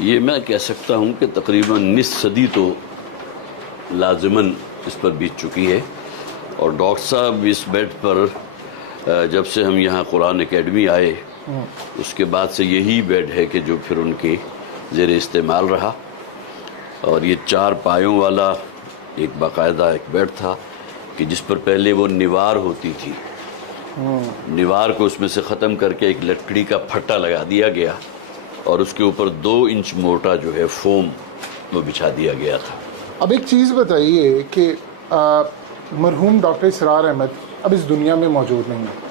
یہ میں کہہ سکتا ہوں کہ تقریباً نصف صدی تو لازماً اس پر بیت چکی ہے، اور ڈاکٹر صاحب اس بیڈ پر جب سے ہم یہاں قرآن اکیڈمی آئے اس کے بعد سے یہی بیڈ ہے کہ جو پھر ان کے زیر استعمال رہا، اور یہ 4 پایوں والا ایک باقاعدہ ایک بیڈ تھا کہ جس پر پہلے وہ نیوار ہوتی تھی، نیوار کو اس میں سے ختم کر کے ایک لکڑی کا پھٹا لگا دیا گیا اور اس کے اوپر 2 انچ موٹا جو ہے فوم وہ بچھا دیا گیا تھا۔ اب ایک چیز بتائیے کہ مرحوم ڈاکٹر اسرار احمد اب اس دنیا میں موجود نہیں ہیں،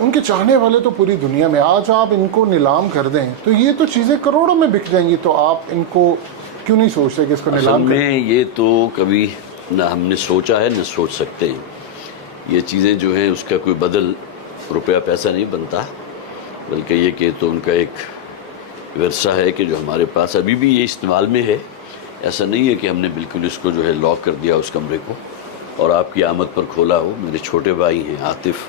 ان کے چاہنے والے تو پوری دنیا میں، آج آپ ان کو نیلام کر دیں تو یہ تو چیزیں کروڑوں میں بک جائیں گی، تو آپ ان کو کیوں نہیں سوچتے کہ اس کو نیلام کریں؟ اصل میں یہ تو کبھی نہ ہم نے سوچا ہے نہ سوچ سکتے ہیں، یہ چیزیں جو ہیں اس کا کوئی بدل روپیہ پیسہ نہیں بنتا، بلکہ یہ کہ تو ان کا ایک ورثہ ہے کہ جو ہمارے پاس ابھی بھی یہ استعمال میں ہے۔ ایسا نہیں ہے کہ ہم نے بالکل اس کو جو ہے لاک کر دیا اس کمرے کو اور آپ کی آمد پر کھولا ہو۔ میرے چھوٹے بھائی ہیں عاطف،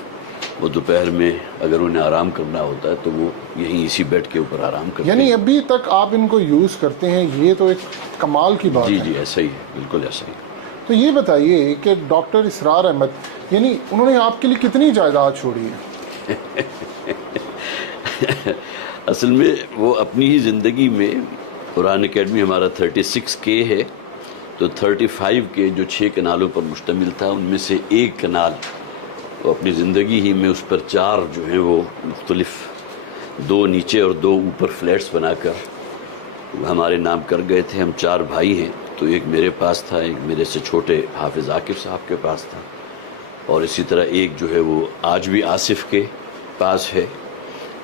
وہ دوپہر میں اگر انہیں آرام کرنا ہوتا ہے تو وہ یہیں اسی بیڈ کے اوپر آرام کرتے ہیں۔ یعنی ابھی تک آپ ان کو یوز کرتے ہیں، یہ تو ایک کمال کی بات ہے۔ جی ایسا ہی ہے، بالکل ایسا ہی۔ تو یہ بتائیے کہ ڈاکٹر اسرار احمد یعنی انہوں نے آپ کے لیے کتنی جائیداد چھوڑی ہے؟ اصل میں وہ اپنی ہی زندگی میں، قرآن اکیڈمی ہمارا 36K ہے، تو 35K جو 6 کنالوں پر مشتمل تھا ان میں سے 1 کنال وہ اپنی زندگی ہی میں اس پر 4 جو ہیں وہ مختلف 2 نیچے اور 2 اوپر فلیٹس بنا کر ہمارے نام کر گئے تھے۔ ہم 4 بھائی ہیں، تو ایک میرے پاس تھا، ایک میرے سے چھوٹے حافظ عاقب صاحب کے پاس تھا، اور اسی طرح ایک جو ہے وہ آج بھی آصف کے پاس ہے۔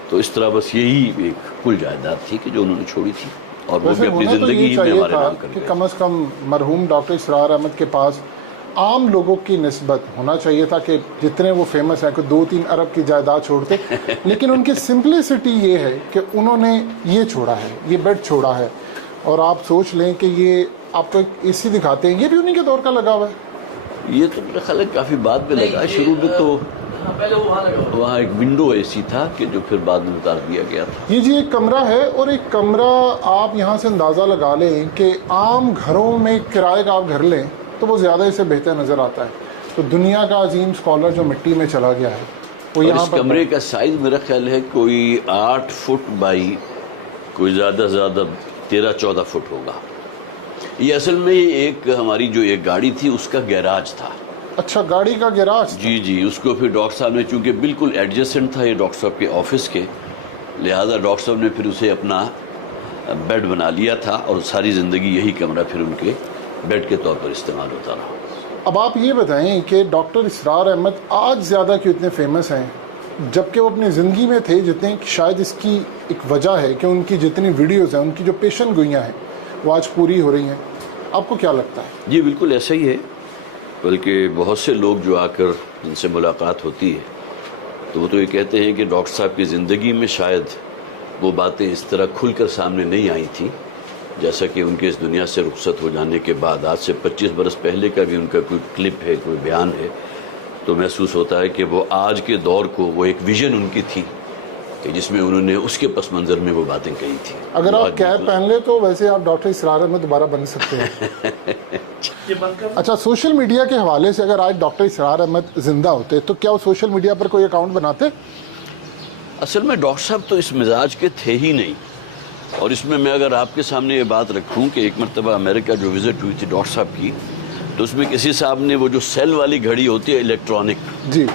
تو اس طرح بس یہی ایک کل جائیداد تھی کہ جو انہوں نے چھوڑی تھی، اور وہ بھی اپنی زندگی ہی میں ہمارے نام کر کہ گئے۔ کم از کم مرحوم ڈاکٹر اسرار احمد کے پاس عام لوگوں کی نسبت ہونا چاہیے تھا کہ جتنے وہ فیمس ہیں کہ 2-3 ارب کی جائیداد چھوڑتے، لیکن ان کی سمپلسٹی یہ ہے کہ انہوں نے یہ چھوڑا ہے، یہ بیڈ چھوڑا ہے، اور آپ سوچ لیں کہ یہ آپ کو ایک اے سی دکھاتے ہیں، یہ بھی انہیں کے دور کا لگا ہوا ہے۔ یہ تو میرا خیال ہے کافی بعد میں لگا، شروع میں تو وہاں ایک ونڈو اے سی تھا کہ جو پھر بعد میں اتار دیا گیا تھا۔ یہ جی ایک کمرہ ہے، اور ایک کمرہ آپ یہاں سے اندازہ لگا لیں کہ عام گھروں میں کرائے کا آپ گھر لیں تو وہ زیادہ اسے بہتر نظر آتا ہے۔ تو دنیا کا عظیم اسکالر جو مٹی میں چلا گیا ہے وہ یہاں اس پر کمرے کا سائز میرا خیال ہے کوئی 8 فٹ بائی کوئی زیادہ سے زیادہ 13-14 فٹ ہوگا۔ یہ اصل میں ایک ہماری جو ایک گاڑی تھی اس کا گیراج تھا۔ اچھا، گاڑی کا گیراج؟ جی اس کو پھر ڈاکٹر صاحب نے، چونکہ بالکل ایڈجسٹنٹ تھا یہ ڈاکٹر صاحب کے آفس کے، لہٰذا ڈاکٹر صاحب نے پھر اسے اپنا بیڈ بنا لیا تھا، اور ساری زندگی یہی کمرہ پھر ان کے بیڈ کے طور پر استعمال ہوتا رہا۔ اب آپ یہ بتائیں کہ ڈاکٹر اسرار احمد آج زیادہ کیوں اتنے فیمس ہیں، جبکہ وہ اپنی زندگی میں تھے جتنے، شاید اس کی ایک وجہ ہے کہ ان کی جتنی ویڈیوز ہیں، ان کی جو پیشن گوئیاں ہیں وہ آج پوری ہو رہی ہیں۔ آپ کو کیا لگتا ہے؟ جی بالکل ایسا ہی ہے، بلکہ بہت سے لوگ جو آ کر جن سے ملاقات ہوتی ہے تو وہ تو یہ کہتے ہیں کہ ڈاکٹر صاحب کی زندگی میں شاید وہ باتیں اس طرح کھل کر سامنے نہیں آئی تھیں، جیسا کہ ان کے اس دنیا سے رخصت ہو جانے کے بعد آج سے 25 برس پہلے کا بھی ان کا کوئی کلپ ہے، کوئی بیان ہے، تو محسوس ہوتا ہے کہ وہ آج کے دور کو، وہ ایک ویژن ان کی تھی کہ جس میں انہوں نے اس کے پس منظر میں وہ باتیں کہی تھیں۔ اگر آپ کیپ پہن لیں تو ویسے آپ ڈاکٹر اسرار احمد دوبارہ بن سکتے ہیں۔ اچھا، سوشل میڈیا کے حوالے سے اگر آج ڈاکٹر اسرار احمد زندہ ہوتے تو کیا وہ سوشل میڈیا پر کوئی اکاؤنٹ بناتے؟ اصل میں ڈاکٹر صاحب تو اس مزاج کے تھے ہی نہیں، اور اس میں اگر آپ کے سامنے یہ بات رکھوں کہ ایک مرتبہ امریکہ جو وزٹ ہوئی تھی ڈاکٹر صاحب کی، تو اس میں کسی صاحب نے وہ جو سیل والی گھڑی ہوتی ہے الیکٹرانک، جی،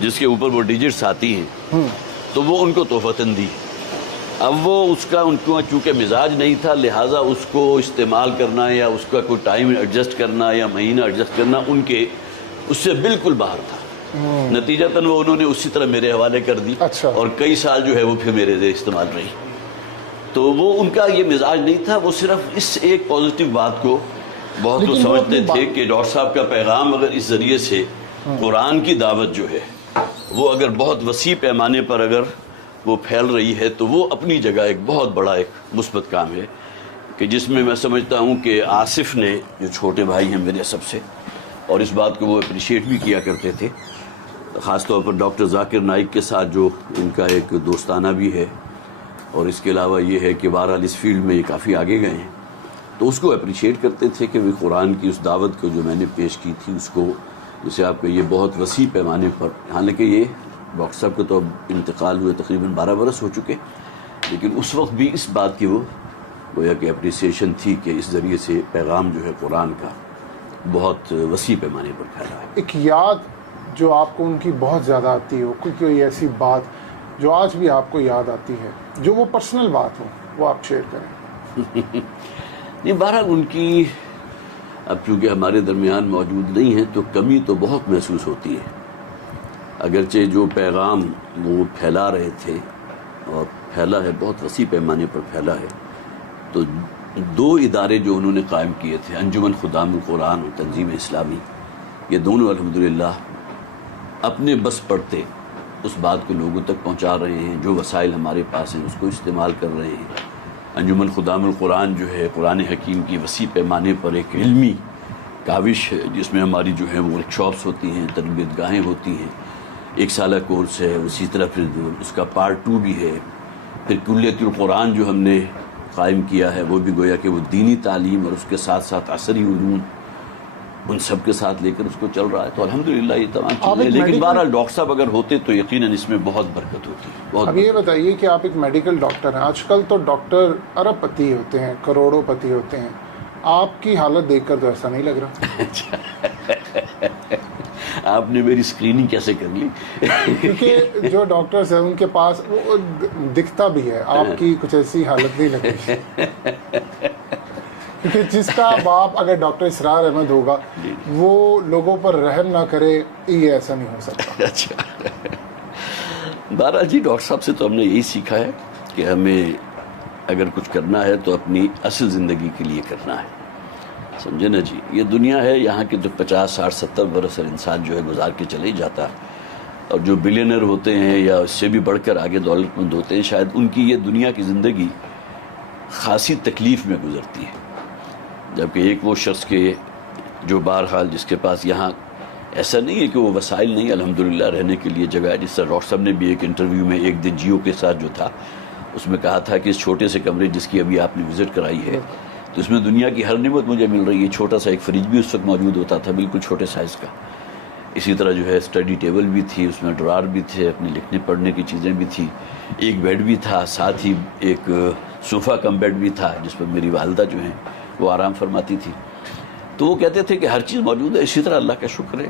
جس کے اوپر وہ ڈیجٹس آتی ہیں، تو وہ ان کو تحفتاً دی۔ اب وہ اس کا ان کو چونکہ مزاج نہیں تھا، لہٰذا اس کو استعمال کرنا یا اس کا کوئی ٹائم ایڈجسٹ کرنا یا مہینہ ایڈجسٹ کرنا ان کے اس سے بالکل باہر تھا۔ نتیجتاً وہ انہوں نے اسی طرح میرے حوالے کر دی، اچھا، اور کئی سال جو ہے وہ پھر میرے سے استعمال رہی۔ تو وہ ان کا یہ مزاج نہیں تھا، وہ صرف اس ایک پازیٹیو بات کو بہت لوگ سمجھتے تھے کہ ڈاکٹر صاحب کا پیغام اگر اس ذریعے سے قرآن کی دعوت جو ہے وہ اگر بہت وسیع پیمانے پر اگر وہ پھیل رہی ہے تو وہ اپنی جگہ ایک بہت بڑا ایک مثبت کام ہے، کہ جس میں سمجھتا ہوں کہ آصف نے، جو چھوٹے بھائی ہیں میرے سب سے، اور اس بات کو وہ اپریشیٹ بھی کیا کرتے تھے، خاص طور پر ڈاکٹر ذاکر نائک کے ساتھ جو ان کا ایک دوستانہ بھی ہے، اور اس کے علاوہ یہ ہے کہ بہرحال اس فیلڈ میں یہ کافی آگے گئے ہیں، تو اس کو اپریشیٹ کرتے تھے کہ وہ قرآن کی اس دعوت کو جو میں نے پیش کی تھی اس کو، جسے آپ کا یہ بہت وسیع پیمانے پر، حالانکہ یہ ڈاکٹر صاحب کا تو اب انتقال ہوئے تقریباً 12 برس ہو چکے، لیکن اس وقت بھی اس بات کی وہ گویا کہ اپریسیشن تھی کہ اس ذریعے سے پیغام جو ہے قرآن کا بہت وسیع پیمانے پر پھیلا ہے۔ ایک یاد جو آپ کو ان کی بہت زیادہ آتی ہو، کوئی ایسی بات جو آج بھی آپ کو یاد آتی ہے، جو وہ پرسنل بات ہو، وہ آپ شیئر کریں۔ نہیں، بہرحال ان کی اب چونکہ ہمارے درمیان موجود نہیں ہیں تو کمی تو بہت محسوس ہوتی ہے، اگرچہ جو پیغام وہ پھیلا رہے تھے اور پھیلا ہے بہت وسیع پیمانے پر پھیلا ہے، تو 2 ادارے جو انہوں نے قائم کیے تھے، انجمن خدام القرآن اور تنظیم اسلامی، یہ دونوں الحمدللہ اپنے بس پڑتے اس بات کو لوگوں تک پہنچا رہے ہیں، جو وسائل ہمارے پاس ہیں اس کو استعمال کر رہے ہیں۔ انجمن خدام القرآن جو ہے قرآن حکیم کی وسیع پیمانے پر ایک علمی کاوش ہے، جس میں ہماری جو ہے ورک شاپس ہوتی ہیں، تربیت گاہیں ہوتی ہیں، 1 سالہ کورس ہے، اسی طرح پھر اس کا پارٹ 2 بھی ہے، پھر کلیت القرآن جو ہم نے قائم کیا ہے وہ بھی گویا کہ وہ دینی تعلیم اور اس کے ساتھ ساتھ عصری علوم ان سب کے ساتھ لے کر اس کو چل رہا ہے، تو الحمدللہ یہ تمام چیزیں، لیکن بہرحال ڈاکٹر صاحب اگر ہوتے تو یقیناً اس میں بہت برکت ہوتی ہے، بہت۔ اب یہ بتائیے کہ آپ ایک میڈیکل ڈاکٹر ہیں، آج کل تو ڈاکٹر ارب پتی ہوتے ہیں، کروڑوں پتی ہوتے ہیں، آپ کی حالت دیکھ کر تو ایسا نہیں لگ رہا؟ آپ نے میری اسکریننگ کیسے کر لی؟ کیونکہ جو ڈاکٹرز ہیں ان کے پاس وہ دکھتا بھی ہے، آپ کی کچھ ایسی حالت نہیں لگ رہی، کیونکہ جس کا باپ اگر ڈاکٹر اسرار احمد ہوگا وہ لوگوں پر رحم نہ کرے، یہ ایسا نہیں ہو سکتا۔ اچھا، بہرحال جی ڈاکٹر صاحب سے تو ہم نے یہی سیکھا ہے کہ ہمیں اگر کچھ کرنا ہے تو اپنی اصل زندگی کے لیے کرنا ہے، سمجھے نا جی۔ یہ دنیا ہے، یہاں کے جو 50 60 70 برس انسان جو ہے گزار کے چلے ہی جاتا ہے، اور جو بلینئر ہوتے ہیں یا اس سے بھی بڑھ کر آگے دولت مند ہوتے ہیں، شاید ان کی یہ دنیا کی زندگی خاصی تکلیف میں گزرتی ہے، جبکہ ایک وہ شخص کے جو بہرحال جس کے پاس یہاں ایسا نہیں ہے کہ وہ وسائل نہیں، الحمدللہ رہنے کے لیے جگہ ہے، جس طرح ڈاکٹر صاحب نے بھی ایک انٹرویو میں ایک دن جیو کے ساتھ جو تھا اس میں کہا تھا کہ اس چھوٹے سے کمرے جس کی ابھی آپ نے وزٹ کرائی ہے تو اس میں دنیا کی ہر نعمت مجھے مل رہی ہے، چھوٹا سا ایک فریج بھی اس وقت موجود ہوتا تھا بالکل چھوٹے سائز کا، اسی طرح جو ہے اسٹڈی ٹیبل بھی تھی، اس میں ڈرار بھی تھے، اپنے لکھنے پڑھنے کی چیزیں بھی تھی، ایک بیڈ بھی تھا، ساتھ ہی ایک صوفہ کم بیڈ بھی تھا جس پر میری والدہ جو ہیں وہ آرام فرماتی تھی، تو وہ کہتے تھے کہ ہر چیز موجود ہے۔ اسی طرح اللہ کا شکر ہے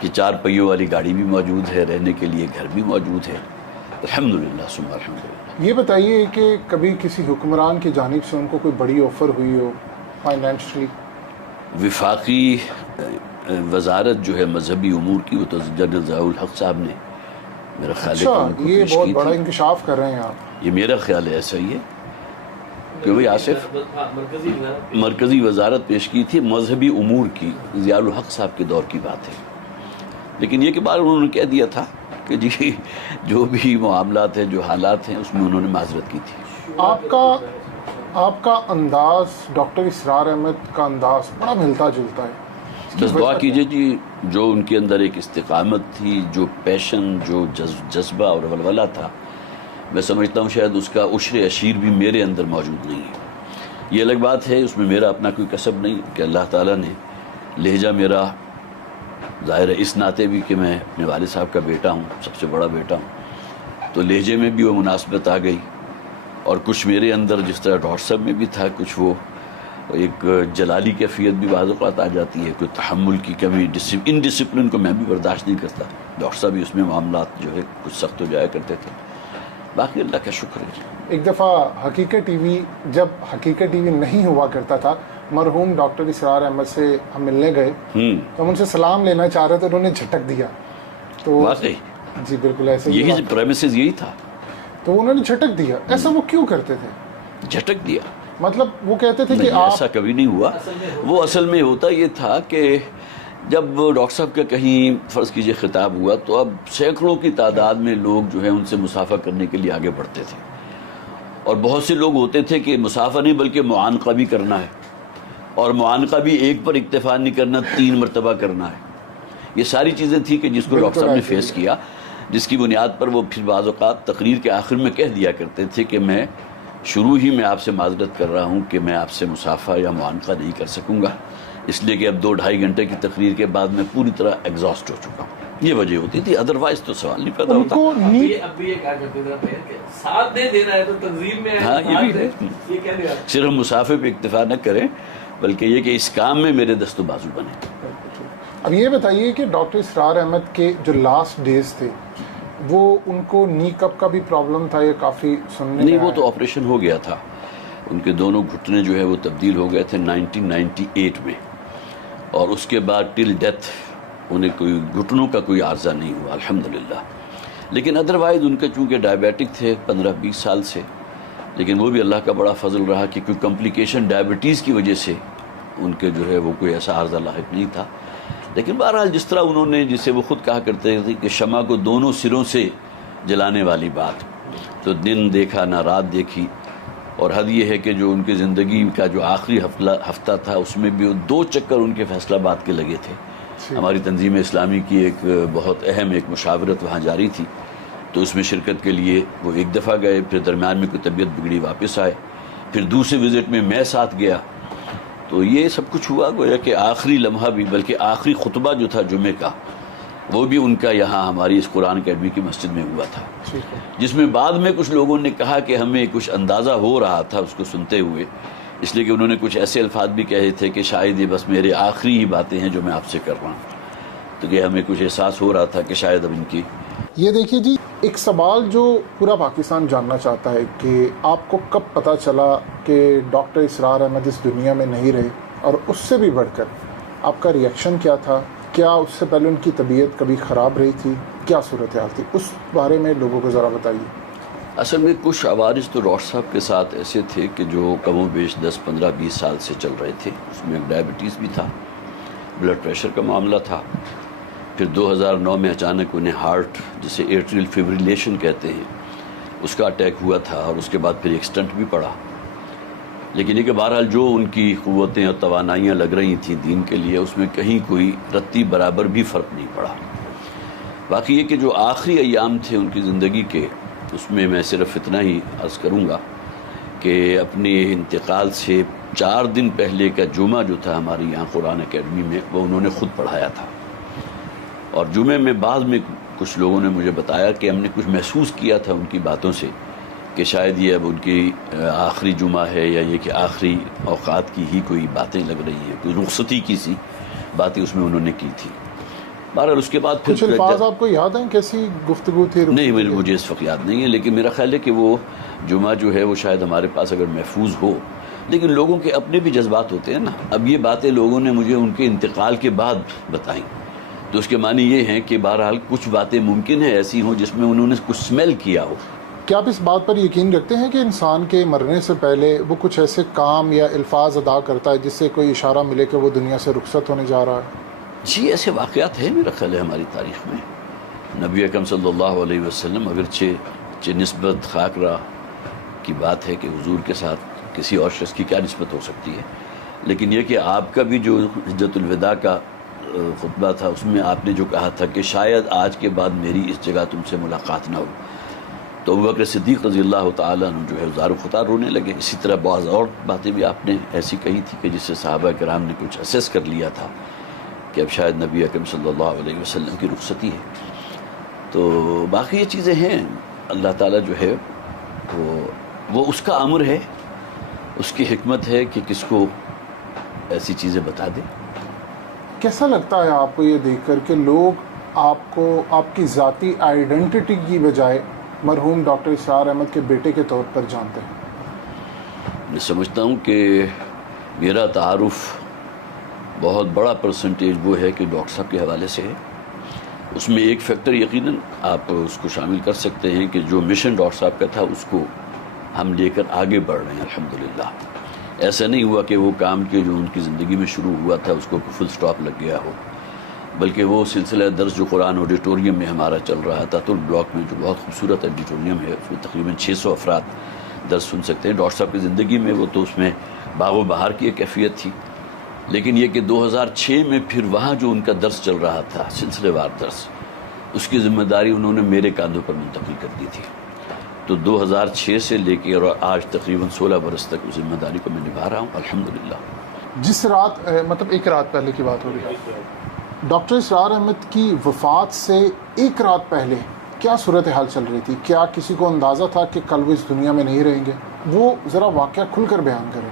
کہ 4 پہیوں والی گاڑی بھی موجود ہے، رہنے کے لیے گھر بھی موجود ہے، الحمدللہ ثم الحمدللہ۔ یہ بتائیے کہ کبھی کسی حکمران کی جانب سے ان کو کوئی بڑی آفر ہوئی ہو فائنینشلی؟ وفاقی وزارت جو ہے مذہبی امور کی، وہ تو جنرل ضیاء الحق صاحب نے میرا خیال ہے کہ ان کو یہ پیش بہت کی بڑا تھی۔ انکشاف کر رہے ہیں آپ۔ یہ میرا خیال ہے ایسا ہی ہے کہ بھئی آصف مرکزی وزارت پیش کی تھی مذہبی امور کی، ضیاء الحق صاحب کے دور کی بات ہے، لیکن یہ کہ بعد انہوں نے کہہ دیا تھا کہ جی جو بھی معاملات ہیں، جو حالات ہیں، اس میں انہوں نے معذرت کی تھی۔ آپ کا انداز ڈاکٹر اسرار احمد کا انداز بڑا ملتا جلتا ہے، بس دعا کیجئے جی، جو ان کے اندر ایک استقامت تھی، جو پیشن، جو جذبہ اور ولولہ تھا، میں سمجھتا ہوں شاید اس کا عشر اشیر بھی میرے اندر موجود نہیں ہے۔ یہ الگ بات ہے، اس میں میرا اپنا کوئی کسب نہیں کہ اللہ تعالیٰ نے لہجہ میرا ظاہر ہے اس ناطے بھی کہ میں اپنے والد صاحب کا بیٹا ہوں، سب سے بڑا بیٹا ہوں، تو لہجے میں بھی وہ مناسبت آ گئی، اور کچھ میرے اندر جس طرح ڈاکٹر صاحب میں بھی تھا، کچھ وہ ایک جلالی کیفیت بھی بعض اوقات آ جاتی ہے، کوئی تحمل کی کمی، ان ڈسپلن کو میں بھی برداشت نہیں کرتا، ڈاکٹر صاحب بھی اس میں معاملات جو ہے کچھ سخت ہو جایا کرتے تھے، باقی اللہ کا شکر ہے۔ ایک دفعہ حقیقت ٹی وی، جب حقیقت ٹی وی نہیں ہوا کرتا تھا، مرحوم ڈاکٹر اسرار احمد سے ہم ملنے گئے تو ہم ان سے سلام لینا چاہ رہے تھے، انہوں نے جھٹک دیا، تو واقعی جی بالکل ایسے ہی یہی پریمیسز یہی تھا، تو انہوں نے جھٹک دیا۔ ایسا وہ کیوں کرتے تھے؟ جھٹک دیا، مطلب وہ کہتے تھے کہ نہیں آپ ایسا کبھی نہیں ہوا، وہ اصل میں ہوتا یہ تھا کہ جب ڈاکٹر صاحب کا کہیں فرض کیجئے خطاب ہوا تو اب سینکڑوں کی تعداد میں لوگ جو ہیں ان سے مصافحہ کرنے کے لیے آگے بڑھتے تھے، اور بہت سے لوگ ہوتے تھے کہ مصافحہ نہیں بلکہ معانقہ بھی کرنا ہے، اور معانقہ بھی ایک پر اکتفا نہیں کرنا، 3 مرتبہ کرنا ہے۔ یہ ساری چیزیں تھی کہ جس کو ڈاکٹر صاحب نے فیس کیا، جس کی بنیاد پر وہ پھر بعض اوقات تقریر کے آخر میں کہہ دیا کرتے تھے کہ میں شروع ہی میں آپ سے معذرت کر رہا ہوں کہ میں آپ سے مصافحہ یا معانقہ نہیں کر سکوں گا، اس لیے کہ اب 2-2.5 گھنٹے کی تقریر کے بعد میں پوری طرح ایگزاسٹ ہو چکا ہوں. یہ وجہ ہوتی تھی، ادروائز تو سوال نہیں پیدا ہوتا. اب بھی یہ کہا کرتے تھے کہ ساتھ دے دینا ہے تو تنظیم میں ہاں یہ بھی ہے، یہ کہہ رہے ہیں. صرف مسافے پہ اکتفا نہ کریں بلکہ یہ کہ اس کام میں میرے دست و بازو بنے. اب یہ بتائیے کہ ڈاکٹر اسرار احمد کے جو لاسٹ ڈیز تھے وہ ان کو نی کپ کا بھی پرابلم تھا، یہ کافی سننے نہیں، وہ تو آپریشن ہو گیا تھا. ان کے دونوں گھٹنے جو ہے وہ تبدیل ہو گئے تھے 1998 میں، اور اس کے بعد ٹل ڈیتھ انہیں کوئی گھٹنوں کا کوئی عارضہ نہیں ہوا الحمدللہ. لیکن ادروائز ان کے چونکہ ڈائبیٹک تھے 15-20 سال سے، لیکن وہ بھی اللہ کا بڑا فضل رہا کہ کوئی کمپلیکیشن ڈائبٹیز کی وجہ سے ان کے جو ہے وہ کوئی ایسا عارضہ لاحق نہیں تھا. لیکن بہرحال جس طرح انہوں نے، جسے وہ خود کہا کرتے تھے کہ شمع کو دونوں سروں سے جلانے والی بات، تو دن دیکھا نہ رات دیکھی. اور حد یہ ہے کہ جو ان کی زندگی کا جو آخری ہفتہ تھا اس میں بھی 2 چکر ان کے فیصل آباد کے لگے تھے. ہماری تنظیم اسلامی کی ایک بہت اہم ایک مشاورت وہاں جاری تھی، تو اس میں شرکت کے لیے وہ 1 دفعہ گئے، پھر درمیان میں کوئی طبیعت بگڑی واپس آئے، پھر دوسرے وزٹ میں ساتھ گیا. تو یہ سب کچھ ہوا، گویا کہ آخری لمحہ بھی، بلکہ آخری خطبہ جو تھا جمعے کا وہ بھی ان کا یہاں ہماری اس قرآن اکیڈمی کی مسجد میں ہوا تھا، جس میں بعد میں کچھ لوگوں نے کہا کہ ہمیں کچھ اندازہ ہو رہا تھا اس کو سنتے ہوئے، اس لیے کہ انہوں نے کچھ ایسے الفاظ بھی کہے تھے کہ شاید یہ بس میرے آخری ہی باتیں ہیں جو میں آپ سے کر رہا ہوں. تو کہ ہمیں کچھ احساس ہو رہا تھا کہ شاید اب ان کی. یہ دیکھیے جی، ایک سوال جو پورا پاکستان جاننا چاہتا ہے کہ آپ کو کب پتہ چلا کہ ڈاکٹر اسرار احمد اس دنیا میں نہیں رہے، اور اس سے بھی بڑھ کر آپ کا ریئیکشن کیا تھا؟ کیا اس سے پہلے ان کی طبیعت کبھی خراب رہی تھی؟ کیا صورتحال تھی؟ اس بارے میں لوگوں کو ذرا بتائیے. اصل میں کچھ عوارض تو ڈاکٹر صاحب کے ساتھ ایسے تھے کہ جو کم و بیش 10-15-20 سال سے چل رہے تھے. اس میں ایک ڈائبٹیز بھی تھا، بلڈ پریشر کا معاملہ تھا. پھر 2009 میں اچانک انہیں ہارٹ، جسے ایٹریل فیبریلیشن کہتے ہیں، اس کا اٹیک ہوا تھا، اور اس کے بعد پھر ایک سٹنٹ بھی پڑا. لیکن یہ کہ بہرحال جو ان کی قوتیں اور توانائیاں لگ رہی تھیں دین کے لیے، اس میں کہیں کوئی رتی برابر بھی فرق نہیں پڑا. باقی یہ کہ جو آخری ایام تھے ان کی زندگی کے، اس میں میں صرف اتنا ہی عرض کروں گا کہ اپنے انتقال سے 4 دن پہلے کا جمعہ جو تھا ہماری یہاں قرآن اکیڈمی میں، وہ انہوں نے خود پڑھایا تھا. اور جمعے میں بعد میں کچھ لوگوں نے مجھے بتایا کہ ہم نے کچھ محسوس کیا تھا ان کی باتوں سے کہ شاید یہ اب ان کی آخری جمعہ ہے، یا یہ کہ آخری اوقات کی ہی کوئی باتیں لگ رہی ہیں، کوئی رخصتی کی سی باتیں اس میں انہوں نے کی تھی. بہرحال اس کے بعد کچھ الفاظ آپ کو یاد ہیں کیسی گفتگو تھی؟ نہیں، مجھے اس وقت یاد نہیں ہے، لیکن میرا خیال ہے کہ وہ جمعہ جو ہے وہ شاید ہمارے پاس اگر محفوظ ہو. لیکن لوگوں کے اپنے بھی جذبات ہوتے ہیں نا. اب یہ باتیں لوگوں نے مجھے ان کے انتقال کے بعد بتائیں، تو اس کے معنی یہ ہیں کہ بہرحال کچھ باتیں ممکن ہے ایسی ہوں جس میں انہوں نے کچھ سمیل کیا ہو. کیا آپ اس بات پر یقین رکھتے ہیں کہ انسان کے مرنے سے پہلے وہ کچھ ایسے کام یا الفاظ ادا کرتا ہے جس سے کوئی اشارہ ملے کہ وہ دنیا سے رخصت ہونے جا رہا ہے؟ جی، ایسے واقعات ہیں میرا خیال ہے ہماری تاریخ میں. نبی اکرم صلی اللہ علیہ وسلم، اگرچہ نسبت خاکرہ کی بات ہے کہ حضور کے ساتھ کسی اور شخص کی کیا نسبت ہو سکتی ہے، لیکن یہ کہ آپ کا بھی جو حجۃ الوداع کا خطبہ تھا اس میں آپ نے جو کہا تھا کہ شاید آج کے بعد میری اس جگہ تم سے ملاقات نہ ہو، تو ابوبکر صدیق رضی اللہ تعالیٰ عنہ جو ہے زار و خطار رونے لگے. اسی طرح بعض اور باتیں بھی آپ نے ایسی کہی تھی کہ جس سے صحابہ کرام نے کچھ اسیس کر لیا تھا کہ اب شاید نبی اکرم صلی اللہ علیہ وسلم کی رخصتی ہے. تو باقی یہ چیزیں ہیں، اللہ تعالیٰ جو ہے وہ اس کا امر ہے، اس کی حکمت ہے کہ کس کو ایسی چیزیں بتا دے. کیسا لگتا ہے آپ کو یہ دیکھ کر کہ لوگ آپ کو آپ کی ذاتی آئیڈینٹی کی بجائے مرحوم ڈاکٹر اسرار احمد کے بیٹے کے طور پر جانتے ہیں؟ میں سمجھتا ہوں کہ میرا تعارف بہت بڑا پرسنٹیج وہ ہے کہ ڈاکٹر صاحب کے حوالے سے ہے. اس میں ایک فیکٹر یقیناً آپ اس کو شامل کر سکتے ہیں کہ جو مشن ڈاکٹر صاحب کا تھا اس کو ہم لے کر آگے بڑھ رہے ہیں الحمدللہ. ایسا نہیں ہوا کہ وہ کام کے جو ان کی زندگی میں شروع ہوا تھا اس کو فل سٹاپ لگ گیا ہو، بلکہ وہ سلسلہ درس جو قرآن آڈیٹوریم میں ہمارا چل رہا تھا، تو بلاک میں جو بہت خوبصورت آڈیٹوریم ہے اس میں تقریباً 600 افراد درس سن سکتے ہیں. ڈاکٹر صاحب کی زندگی میں وہ تو اس میں باغ و بہار کی ایک کیفیت تھی، لیکن یہ کہ 2006 میں پھر وہاں جو ان کا درس چل رہا تھا، سلسلے وار درس، اس کی ذمہ داری انہوں نے میرے کاندھوں پر منتقل کر دی تھی. تو 2006 سے لے کے اور آج تقریباً 16 برس تک اس ذمہ داری کو میں نبھا رہا ہوں الحمدللہ. جس رات مطلب ایک رات پہلے کی بات ہو رہی ہے، ڈاکٹر اسرار احمد کی وفات سے ایک رات پہلے کیا صورتحال چل رہی تھی؟ کیا کسی کو اندازہ تھا کہ کل وہ اس دنیا میں نہیں رہیں گے؟ وہ ذرا واقعہ کھل کر بیان کریں.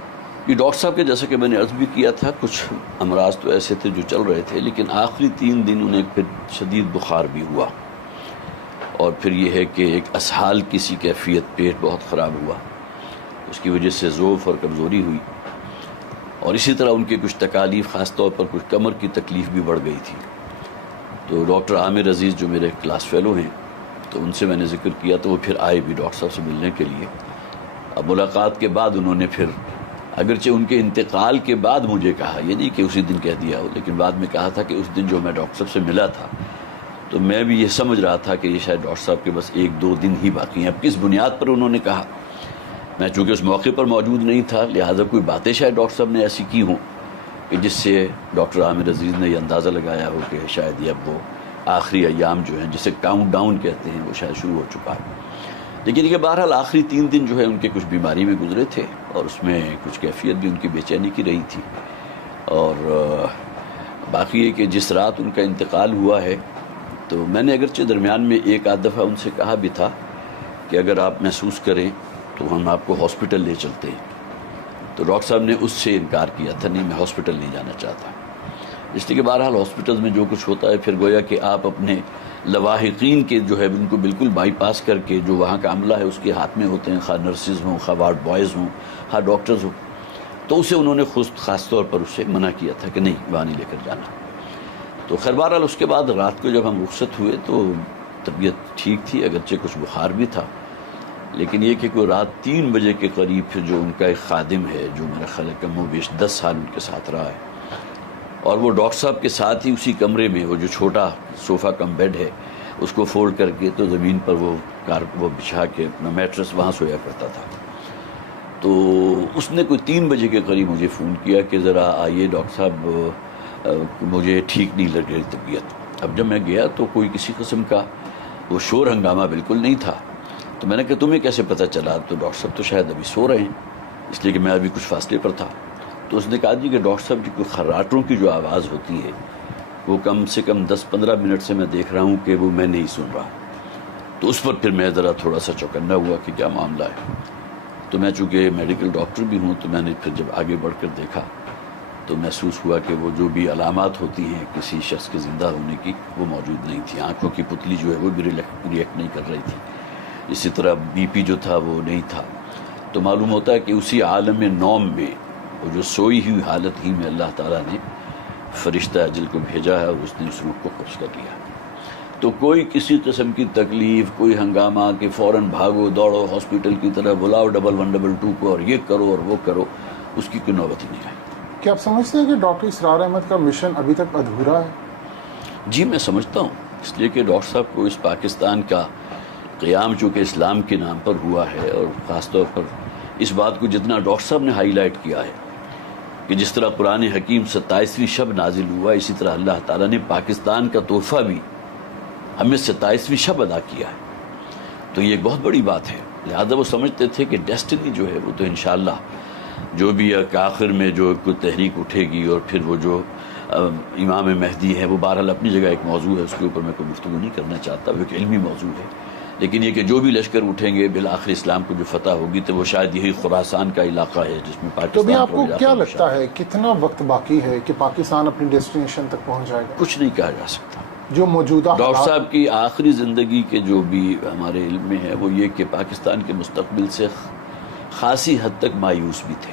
یہ ڈاکٹر صاحب کے جیسا کہ میں نے عرض بھی کیا تھا، کچھ امراض تو ایسے تھے جو چل رہے تھے، لیکن آخری 3 دن انہیں پھر شدید بخار بھی ہوا، اور پھر یہ ہے کہ ایک اسہال کسی کیفیت، پیٹ بہت خراب ہوا، اس کی وجہ سے ضعف اور کمزوری ہوئی، اور اسی طرح ان کے کچھ تکالیف، خاص طور پر کچھ کمر کی تکلیف بھی بڑھ گئی تھی. تو ڈاکٹر عامر عزیز جو میرے کلاس فیلو ہیں، تو ان سے میں نے ذکر کیا تو وہ پھر آئے بھی ڈاکٹر صاحب سے ملنے کے لیے. اب ملاقات کے بعد انہوں نے پھر، اگرچہ ان کے انتقال کے بعد مجھے کہا، یہ نہیں کہ اسی دن کہہ دیا ہو، لیکن بعد میں کہا تھا کہ اس دن جو میں ڈاکٹر صاحب سے ملا تھا تو میں بھی یہ سمجھ رہا تھا کہ یہ شاید ڈاکٹر صاحب کے بس 1-2 دن ہی باقی ہیں. اب کس بنیاد پر انہوں نے کہا، میں چونکہ اس موقع پر موجود نہیں تھا، لہٰذا کوئی باتیں شاید ڈاکٹر صاحب نے ایسی کی ہوں کہ جس سے ڈاکٹر عامر عزیز نے یہ اندازہ لگایا ہو کہ شاید یہ اب وہ آخری ایام جو ہیں، جسے کاؤنٹ ڈاؤن کہتے ہیں، وہ شاید شروع ہو چکا ہے. لیکن یہ بہرحال آخری 3 دن جو ہے ان کے کچھ بیماری میں گزرے تھے، اور اس میں کچھ کیفیت بھی ان کی بے چینی کی رہی تھی. اور باقی یہ کہ جس رات ان کا انتقال ہوا ہے، تو میں نے اگرچہ درمیان میں 1-8 دفعہ ان سے کہا بھی تھا کہ اگر آپ محسوس کریں تو ہم آپ کو ہاسپٹل لے چلتے ہیں. تو ڈاکٹر صاحب نے اس سے انکار کیا تھا، نہیں میں ہاسپٹل نہیں جانا چاہتا، اس لیے کہ بہرحال ہاسپٹل میں جو کچھ ہوتا ہے پھر گویا کہ آپ اپنے لواحقین کے جو ہے ان کو بالکل بائی پاس کر کے جو وہاں کا عملہ ہے اس کے ہاتھ میں ہوتے ہیں، خواہ نرسز ہوں، خواہ وارڈ بوائز ہوں، خواہ ڈاکٹرز ہوں. تو اسے انہوں نے خاص طور پر اسے منع کیا تھا کہ نہیں وہاں نہیں لے کر جانا. تو خیر بہرحال اس کے بعد رات کو جب ہم رخصت ہوئے تو طبیعت ٹھیک تھی، اگرچہ کچھ بخار بھی تھا، لیکن یہ کہ کوئی رات 3 بجے کے قریب پھر جو ان کا ایک خادم ہے جو میرا خیال ہے کم و بیش 10 سال ان کے ساتھ رہا ہے، اور وہ ڈاکٹر صاحب کے ساتھ ہی اسی کمرے میں وہ جو چھوٹا صوفہ کم بیڈ ہے اس کو فولڈ کر کے تو زمین پر وہ بچھا کے اپنا میٹرس وہاں سویا کرتا تھا. تو اس نے کوئی 3 بجے کے قریب مجھے فون کیا کہ ذرا آئیے ڈاکٹر صاحب، مجھے ٹھیک نہیں لگ رہی طبیعت. اب جب میں گیا تو کوئی کسی قسم کا وہ شور ہنگامہ بالکل نہیں تھا. تو میں نے کہا تمہیں کیسے پتہ چلا؟ تو ڈاکٹر صاحب تو شاید ابھی سو رہے ہیں، اس لیے کہ میں ابھی کچھ فاصلے پر تھا. تو اس نے کہا جی کہ ڈاکٹر صاحب کی کوئی خراٹوں کی جو آواز ہوتی ہے وہ کم سے کم 10-15 منٹ سے میں دیکھ رہا ہوں کہ وہ میں نہیں سن رہا. تو اس پر پھر میں ذرا تھوڑا سا چوکنا ہوا کہ کیا معاملہ ہے. تو میں چونکہ میڈیکل ڈاکٹر بھی ہوں تو میں نے پھر جب آگے بڑھ کر دیکھا تو محسوس ہوا کہ وہ جو بھی علامات ہوتی ہیں کسی شخص کے زندہ ہونے کی وہ موجود نہیں تھی. آنکھوں کی پتلی جو ہے وہ بھی ریئیکٹ نہیں کر رہی تھی، اسی طرح بی پی جو تھا وہ نہیں تھا. تو معلوم ہوتا ہے کہ اسی عالم نوم میں وہ جو سوئی ہوئی حالت ہی میں اللہ تعالیٰ نے فرشتہ اجل کو بھیجا ہے اور اس نے اس روح کو قبض کر لیا. تو کوئی کسی قسم کی تکلیف، کوئی ہنگامہ کہ فوراً بھاگو دوڑو ہاسپٹل کی طرح، بلاؤ 112 کو اور یہ کرو اور وہ کرو، اس کی کوئی نوبت ہی نہیں آئی. کیا آپ سمجھتے ہیں کہ ڈاکٹر اسرار احمد کا مشن ابھی تک ادھورا ہے؟ جی میں سمجھتا ہوں، اس لیے کہ ڈاکٹر صاحب کو اس پاکستان کا قیام چونکہ اسلام کے نام پر ہوا ہے، اور خاص طور پر اس بات کو جتنا ڈاکٹر صاحب نے ہائی لائٹ کیا ہے کہ جس طرح قرآن حکیم 27ویں شب نازل ہوا، اسی طرح اللہ تعالیٰ نے پاکستان کا تحفہ بھی ہمیں 27ویں شب ادا کیا ہے. تو یہ ایک بہت بڑی بات ہے. لہذا وہ سمجھتے تھے کہ ڈیسٹنی جو ہے وہ تو انشاءاللہ جو بھی آخر میں جو کوئی تحریک اٹھے گی، اور پھر وہ جو امام مہدی ہے وہ بہرحال اپنی جگہ ایک موضوع ہے، اس کے اوپر میں کوئی گفتگو نہیں کرنا چاہتا، وہ ایک علمی موضوع ہے. لیکن یہ کہ جو بھی لشکر اٹھیں گے بالآخر اسلام کو جو فتح ہوگی تو وہ شاید یہی خراسان کا علاقہ ہے جس میں پاکستان. تو بھی آپ کو کیا لگتا ہے کتنا وقت باقی ہے کہ پاکستان اپنی ڈیسٹینیشن تک پہنچ جائے گا؟ کچھ نہیں کہا جا سکتا. جو موجودہ ڈاکٹر صاحب کی آخری زندگی کے جو بھی ہمارے علم میں ہے وہ یہ کہ پاکستان کے مستقبل سے خاصی حد تک مایوس بھی تھے.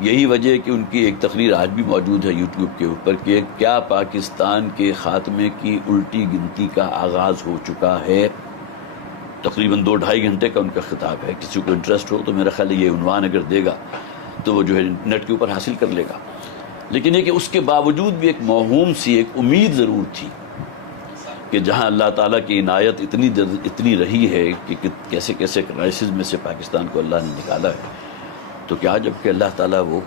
یہی وجہ ہے کہ ان کی ایک تقریر آج بھی موجود ہے یوٹیوب کے اوپر کہ کیا پاکستان کے خاتمے کی الٹی گنتی کا آغاز ہو چکا ہے. تقریباً 2-2.5 گھنٹے کا ان کا خطاب ہے. کسی کو انٹرسٹ ہو تو میرا خیال ہے یہ عنوان اگر دے گا تو وہ جو ہے نیٹ کے اوپر حاصل کر لے گا. لیکن یہ کہ اس کے باوجود بھی ایک موہوم سی ایک امید ضرور تھی کہ جہاں اللہ تعالیٰ کی عنایت اتنی رہی ہے کہ کیسے کیسے کرائسس میں سے پاکستان کو اللہ نے نکالا ہے، تو کیا جب کہ اللہ تعالیٰ وہ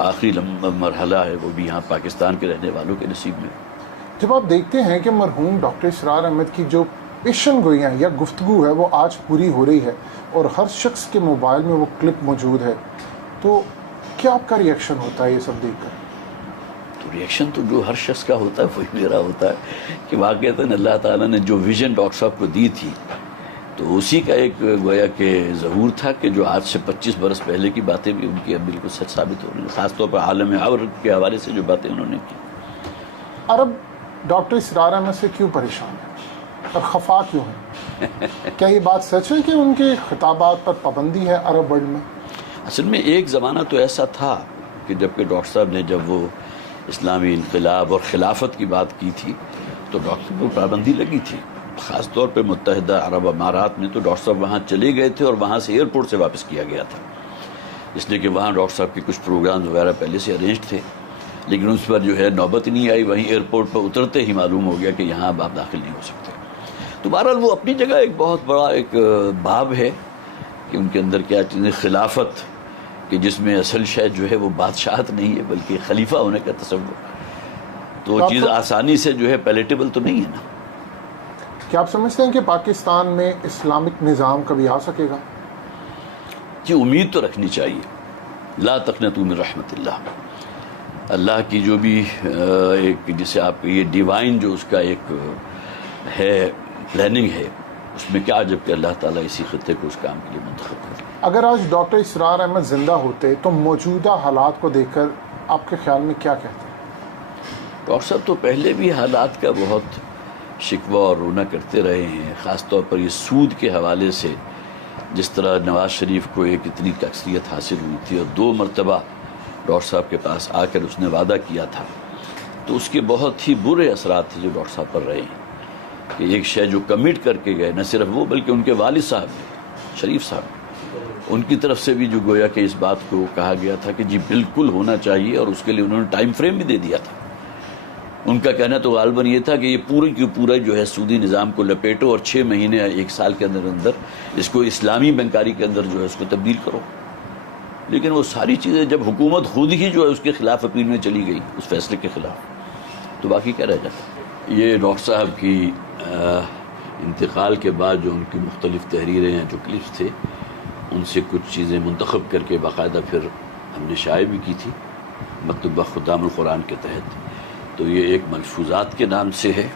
آخری مرحلہ ہے وہ بھی یہاں پاکستان کے رہنے والوں کے نصیب میں. جب آپ دیکھتے ہیں کہ مرحوم ڈاکٹر اسرار احمد کی جو پیشن گوئیاں یا گفتگو ہے وہ آج پوری ہو رہی ہے اور ہر شخص کے موبائل میں وہ کلپ موجود ہے، تو کیا آپ کا ریئیکشن ہوتا ہے یہ سب دیکھ کر؟ تو ریئیکشن تو جو ہر شخص کا ہوتا ہے وہی میرا ہوتا ہے کہ واقعتاً اللہ تعالیٰ نے جو ویژن ڈاکٹر صاحب کو دی تھی تو اسی کا ایک گویا کہ ظہور تھا کہ جو آج سے 25 برس پہلے کی باتیں بھی ان کی اب بالکل سچ ثابت ہو رہی ہیں، خاص طور پر عالم عرب کے حوالے سے جو باتیں انہوں نے کی۔ عرب ڈاکٹر اسرار احمد سے کیوں پریشان ہے اور خفا کیوں ہے؟ کیا یہ بات سچ ہے کہ ان کے خطابات پر پابندی ہے عرب ورلڈ میں؟ اصل میں ایک زمانہ تو ایسا تھا کہ جب کہ ڈاکٹر صاحب نے جب وہ اسلامی انقلاب اور خلافت کی بات کی تھی تو ڈاکٹر صاحب کو پابندی لگی تھی، خاص طور پہ متحدہ عرب امارات میں تو ڈاکٹر صاحب وہاں چلے گئے تھے اور وہاں سے ایئرپورٹ سے واپس کیا گیا تھا، اس لیے کہ وہاں ڈاکٹر صاحب کے کچھ پروگرامز وغیرہ پہلے سے ارینجڈ تھے، لیکن اس پر جو ہے نوبت نہیں آئی، وہیں ایئرپورٹ پر اترتے ہی معلوم ہو گیا کہ یہاں اب آپ داخل نہیں ہو سکتے۔ تو بہرحال وہ اپنی جگہ ایک بہت بڑا ایک باب ہے کہ ان کے اندر کیا چیزیں، خلافت کہ جس میں اصل شے جو ہے وہ بادشاہت نہیں ہے بلکہ خلیفہ ہونے کا تصور، تو وہ چیز آسانی سے جو ہے پیلیٹیبل تو نہیں ہے نا۔ کیا آپ سمجھتے ہیں کہ پاکستان میں اسلامک نظام کبھی آ سکے گا؟ جی امید تو رکھنی چاہیے، لا تقنطوا من رحمت اللہ، اللہ کی جو بھی ایک جسے آپ یہ ڈیوائن جو اس کا ایک ہے پلاننگ ہے، اس میں کیا عجب کہ اللہ تعالیٰ اسی خطے کو اس کام کے لیے منتخب کر۔ اگر آج ڈاکٹر اسرار احمد زندہ ہوتے تو موجودہ حالات کو دیکھ کر آپ کے خیال میں کیا کہتے ہیں؟ ڈاکٹر صاحب تو پہلے بھی حالات کا بہت شکوہ اور رونا کرتے رہے ہیں، خاص طور پر یہ سود کے حوالے سے، جس طرح نواز شریف کو ایک اتنی اکثریت حاصل ہوئی تھی اور 2 مرتبہ ڈاکٹر صاحب کے پاس آ کر اس نے وعدہ کیا تھا، تو اس کے بہت ہی برے اثرات تھے جو ڈاکٹر صاحب پر رہے ہیں کہ ایک شے جو کمٹ کر کے گئے، نہ صرف وہ بلکہ ان کے والد صاحب شریف صاحب، ان کی طرف سے بھی جو گویا کہ اس بات کو کہا گیا تھا کہ جی بالکل ہونا چاہیے، اور اس کے لیے انہوں نے ٹائم فریم بھی دے دیا تھا۔ ان کا کہنا تو غالباً یہ تھا کہ یہ پورے کی پورا جو ہے سودی نظام کو لپیٹو اور 6 مہینے یا 1 سال کے اندر اندر اس کو اسلامی بینکاری کے اندر جو ہے اس کو تبدیل کرو، لیکن وہ ساری چیزیں جب حکومت خود ہی جو ہے اس کے خلاف اپیل میں چلی گئی، اس فیصلے کے خلاف، تو باقی کیا رہ جاتا۔ یہ ڈاکٹر صاحب کی انتقال کے بعد جو ان کی مختلف تحریریں ہیں، جو کلپس تھے، ان سے کچھ چیزیں منتخب کر کے باقاعدہ پھر ہم نے شائع بھی کی تھی مکتبہ ختام القرآن کے تحت۔ تو یہ ایک ملفوظات کے نام سے ہے،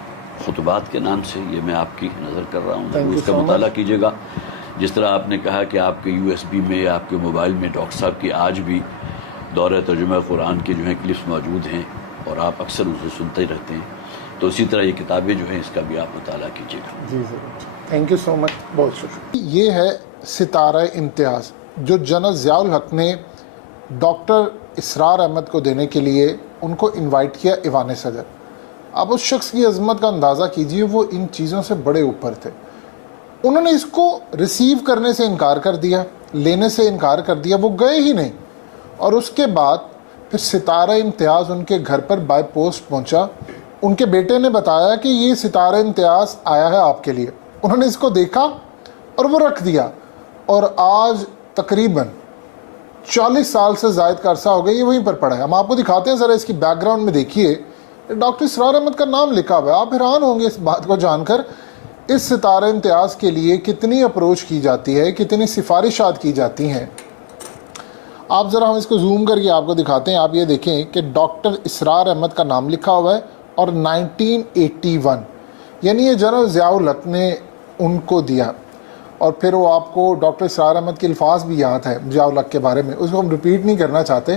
خطبات کے نام سے، یہ میں آپ کی نظر کر رہا ہوں، اس کا مطالعہ کیجیے گا۔ جس طرح آپ نے کہا کہ آپ کے USB میں یا آپ کے موبائل میں ڈاکٹر صاحب کی آج بھی دورہ ترجمہ قرآن کے جو ہیں کلپس موجود ہیں اور آپ اکثر اسے سنتے رہتے ہیں، تو اسی طرح یہ کتابیں جو ہیں اس کا بھی آپ مطالعہ کیجیے گا۔ جی ضرور، تھینک یو سو مچ، بہت شکریہ۔ یہ ہے ستارہ امتیاز جو جنرل ضیاء الحق نے ڈاکٹر اسرار احمد کو دینے کے لیے ان کو انوائٹ کیا ایوان صدر۔ آپ اس شخص کی عظمت کا اندازہ کیجئے، وہ ان چیزوں سے بڑے اوپر تھے۔ انہوں نے اس کو ریسیو کرنے سے انکار کر دیا، لینے سے انکار کر دیا، وہ گئے ہی نہیں، اور اس کے بعد پھر ستارہ امتیاز ان کے گھر پر بائی پوسٹ پہنچا۔ ان کے بیٹے نے بتایا کہ یہ ستارہ امتیاز آیا ہے آپ کے لیے، انہوں نے اس کو دیکھا اور وہ رکھ دیا، اور آج تقریباً 40 سال سے زائد کا عرصہ ہو گیا یہ وہیں پر پڑا ہے۔ ہم آپ کو دکھاتے ہیں، ذرا اس کی بیک گراؤنڈ میں دیکھیے، ڈاکٹر اسرار احمد کا نام لکھا ہوا ہے۔ آپ حیران ہوں گے اس بات کو جان کر، اس ستارہ امتیاز کے لیے کتنی اپروچ کی جاتی ہے، کتنی سفارشات کی جاتی ہیں۔ آپ ذرا ہم اس کو زوم کر کے آپ کو دکھاتے ہیں، آپ یہ دیکھیں کہ ڈاکٹر اسرار احمد کا نام لکھا ہوا ہے اور 1981، یعنی یہ جنرل ضیاء الحق نے ان کو دیا۔ اور پھر وہ آپ کو ڈاکٹر اسرار احمد کے الفاظ بھی یاد ہے ضیاء الحق کے بارے میں، اس کو ہم ریپیٹ نہیں کرنا چاہتے،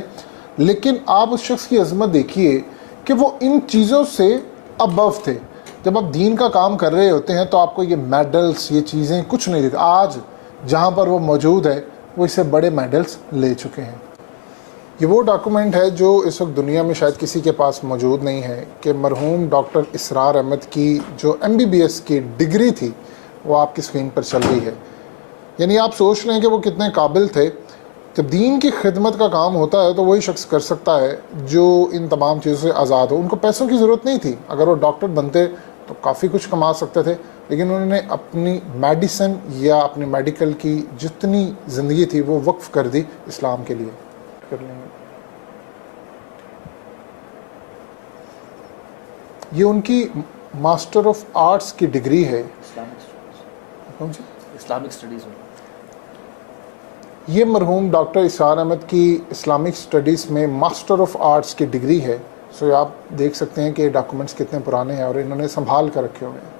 لیکن آپ اس شخص کی عظمت دیکھیے کہ وہ ان چیزوں سے ابو تھے۔ جب آپ دین کا کام کر رہے ہوتے ہیں تو آپ کو یہ میڈلز، یہ چیزیں کچھ نہیں دیتے۔ آج جہاں پر وہ موجود ہے وہ اس سے بڑے میڈلز لے چکے ہیں۔ یہ وہ ڈاکومنٹ ہے جو اس وقت دنیا میں شاید کسی کے پاس موجود نہیں ہے کہ مرحوم ڈاکٹر اسرار احمد کی جو MBBS کی ڈگری تھی وہ آپ کی اسکرین پر چل رہی ہے۔ یعنی آپ سوچ لیں کہ وہ کتنے قابل تھے۔ جب دین کی خدمت کا کام ہوتا ہے تو وہی شخص کر سکتا ہے جو ان تمام چیزوں سے آزاد ہو۔ ان کو پیسوں کی ضرورت نہیں تھی، اگر وہ ڈاکٹر بنتے تو کافی کچھ کما سکتے تھے، لیکن انہوں نے اپنی میڈیسن یا اپنی میڈیکل کی جتنی زندگی تھی وہ وقف کر دی اسلام کے لیے۔ یہ ان کی ماسٹر آف آرٹس کی ڈگری ہے. اسلامک اسٹڈیز میں. یہ مرحوم ڈاکٹر اسرار احمد کی اسلامک اسٹڈیز میں ماسٹر آف آرٹس کی ڈگری ہے. سو آپ دیکھ سکتے ہیں کہ ڈاکومنٹس کتنے پرانے ہیں اور انہوں نے سنبھال کر رکھے ہوئے ہیں.